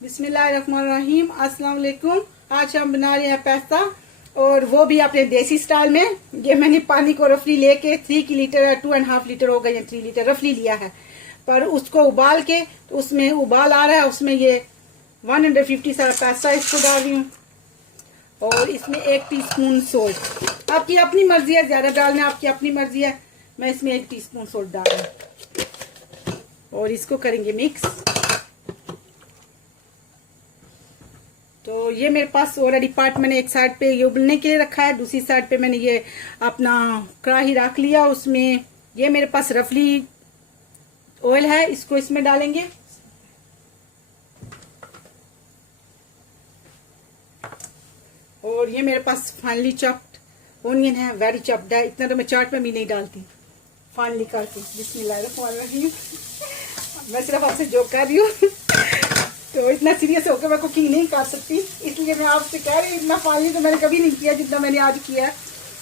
बिस्मिल्लाहिर्रहमानिर्रहीम। अस्सलाम वालेकुम। आज हम बना रहे हैं पास्ता और वो भी अपने देसी स्टाइल में। ये मैंने पानी को रफली लेके 3 लीटर 2.5 लीटर हो गए या 3 लीटर रफली लिया है, पर उसको उबाल के तो उसमें उबाल आ रहा है, उसमें ये 150 सारा पास्ता इसको डाल रही हूँ और इसमें 1 टीस्पून सोल्ट। आपकी अपनी मर्जी है, ज़्यादा डालना आपकी अपनी मर्जी है। मैं इसमें 1 टीस्पून सोल्ट डाल रही हूँ और इसको करेंगे मिक्स। तो ये मेरे पास ऑलरेडी पार्ट मैंने एक साइड पे ये उबलने के लिए रखा है, दूसरी साइड पे मैंने ये अपना कढ़ाई रख लिया। उसमें ये मेरे पास रफली ऑयल है, इसको इसमें डालेंगे। और ये मेरे पास फाइनली चॉप्ड ओनियन है, वेरी चॉप्ड है। इतना तो मैं चाट में भी नहीं डालती, फाइनली करके। बिस्मिल्लाहिर्रहमानिर्रहीम। मैं सिर्फ आपसे जोक कर रही हूँ तो इतना सीरियस होकर मैं कुकिंग नहीं कर सकती, इसलिए मैं आपसे कह रही हूँ। इतना फाइनली तो मैंने कभी नहीं किया जितना मैंने आज किया है।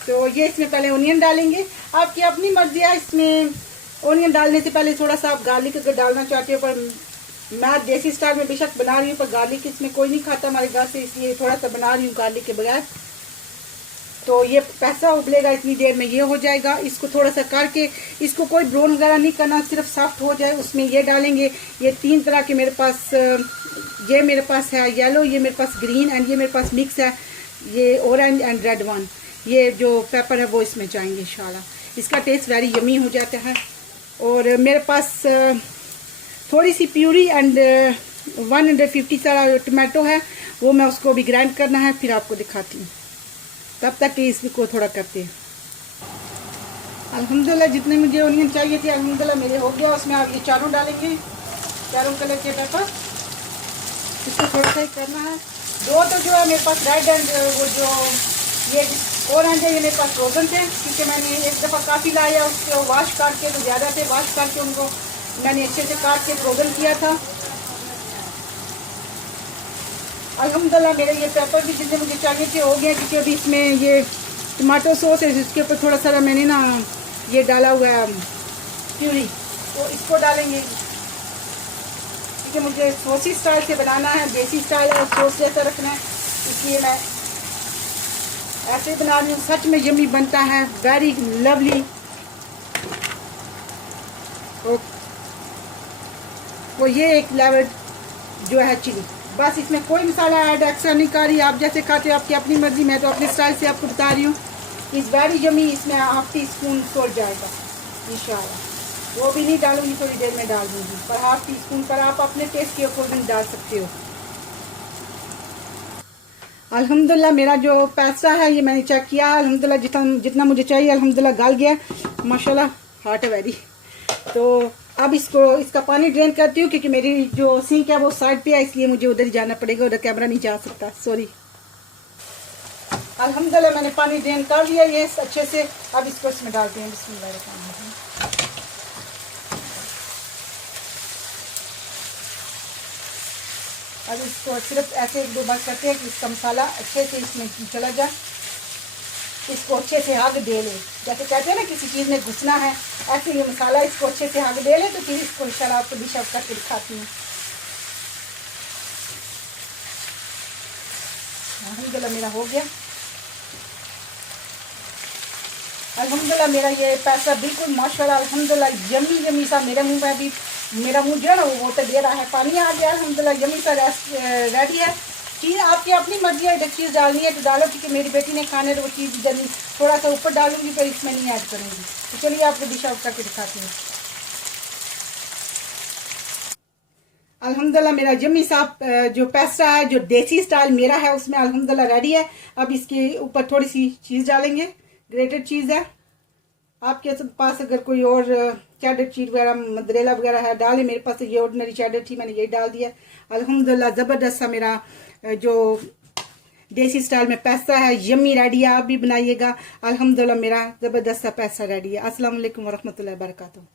तो ये इसमें पहले ओनियन डालेंगे, आपकी अपनी मर्जी है। इसमें ओनियन डालने से पहले थोड़ा सा आप गार्लिक अगर डालना चाहते हो, पर मैं देसी स्टाइल में बेशक बना रही हूँ, पर गार्लिक इसमें कोई नहीं खाता हमारे घर से, इसलिए थोड़ा सा बना रही हूँ गार्लिक के बगैर। तो ये पैसा उबलेगा, इतनी देर में ये हो जाएगा। इसको थोड़ा सा करके, इसको कोई ब्राउन वगैरह नहीं करना, सिर्फ सॉफ्ट हो जाए। उसमें ये डालेंगे, ये 3 तरह के मेरे पास, ये मेरे पास है येलो, ये मेरे पास ग्रीन एंड ये मेरे पास मिक्स है, ये ऑरेंज एंड रेड वन। ये जो पेपर है वो इसमें जाएंगे इंशाल्लाह। इसका टेस्ट वेरी यमी हो जाता है। और मेरे पास थोड़ी सी प्यूरी एंड 150 सारा टमाटो है, वो मैं उसको भी ग्राइंड करना है, फिर आपको दिखाती हूँ। तब तक इसको थोड़ा करते हैं। अल्हम्दुलिल्लाह जितने मुझे ओनियन चाहिए थे अल्हम्दुलिल्लाह मेरे हो गया। उसमें आप ये चारों डालेंगे, चारों कलर के पेपर। इसको थोड़ा सा ही करना है। दो तो जो है मेरे पास रेड एंड वो जो ये ऑरेंज है, ये मेरे पास फ्रोजन थे, क्योंकि मैंने एक दफ़ा काफ़ी लाया, उसको वॉश करके, तो ज़्यादा थे, वॉश करके उनको मैंने अच्छे से काट के फ्रोजन किया था। अल्हम्दुलिल्लाह मेरे ये पेपर भी जितने मुझे चाहिए थे हो गया, क्योंकि अभी इसमें ये टमाटो सॉस है, इसके ऊपर थोड़ा सा मैंने ना ये डाला हुआ है प्यूरी, तो इसको डालेंगे, क्योंकि मुझे सॉसी स्टाइल से बनाना है, देसी स्टाइल है, सॉस जैसा रखना है, इसलिए मैं ऐसे बना रही हूँ। सच में यम्मी बनता है, वेरी लवली। वो ये एक लेवल जो है चिली, बस इसमें कोई मसाला ऐड एक्स्ट्रा नहीं कर रही। आप जैसे खाते हो आपकी अपनी मर्जी, मैं तो अपने स्टाइल से आपको बता रही हूँ। इस वेरी यम्मी। इसमें 1/2 टीस्पून सोल्ट जाएगा इंशाल्लाह। वो भी नहीं डालूंगी, थोड़ी देर में डाल दूंगी, पर 1/2 टीस्पून पर आप अपने टेस्ट के अकॉर्डिंग डाल सकते हो। अल्हम्दुलिल्लाह मेरा जो पास्ता है ये मैंने चेक किया, अल्हम्दुलिल्लाह जितना मुझे चाहिए अल्हम्दुलिल्लाह गल गया माशाल्लाह, हॉट है वेरी। तो अब इसका पानी ड्रेन करती हूँ, क्योंकि मेरी जो सिंक है वो साइड पे है, इसलिए मुझे उधर ही जाना पड़ेगा, उधर कैमरा नहीं जा सकता, सॉरी। अल्हम्दुलिल्लाह मैंने पानी ड्रेन कर लिया ये अच्छे से। अब इसको इसमें डालते हैं। बिस्मिल्लाहिर्रहमानिर्रहीम। अब इसको सिर्फ ऐसे 1-2 बार करते हैं कि इसका मसाला अच्छे से इसमें चला जाए, इसको अच्छे से हग दे ले। जैसे कहते हैं ना किसी चीज़ में घुसना है, ऐसे ये मसाला इसको अच्छे से हग दे ले, तो फिर इसको इंशाल्लाह आपको डिश आउट करके दिखाती हूँ। अल्हम्दुलिल्लाह मेरा हो गया। अल्हम्दुलिल्लाह मेरा ये पास्ता बिल्कुल माशाल्लाह अल्हम्दुलिल्लाह यम्मी यम्मी सा, मेरे मुंह में भी, मेरा मुंह जो है ना वो तो दे रहा है, पानी आ गया। अल्हम्दुलिल्लाह यम्मी सा रेडी है। चीज़ आपकी अपनी मर्जी है, चीज़ डालनी है तो डालो, क्योंकि मेरी बेटी ने खाने तो वो चीज़ थोड़ा सा ऊपर डालूंगी, पर इसमें नहीं ऐड करूँगी। तो चलिए आपको डिश आउट करके दिखाती हूँ। अल्हम्दुलिल्लाह मेरा यम्मी सा जो पास्ता है, जो देसी स्टाइल मेरा है, उसमें अल्हम्दुलिल्लाह रेडी है। अब इसके ऊपर थोड़ी सी चीज़ डालेंगे, ग्रेटेड चीज़ है। आपके पास अगर कोई और चेडर चीज वगैरह, मोज़रेला वगैरह है डालें। मेरे पास ये ऑर्डिनरी चेडर थी, मैंने ये डाल दिया। अल्हम्दुलिल्लाह ज़बरदस्त सा मेरा जो देसी स्टाइल में पास्ता है यम्मी रेडी है। आप भी बनाइएगा। अल्हम्दुलिल्लाह मेरा ज़बरदस्त सा पास्ता रेडी है। अस्सलाम वालेकुम वरहमतुल्लाहि वबरकातुहू।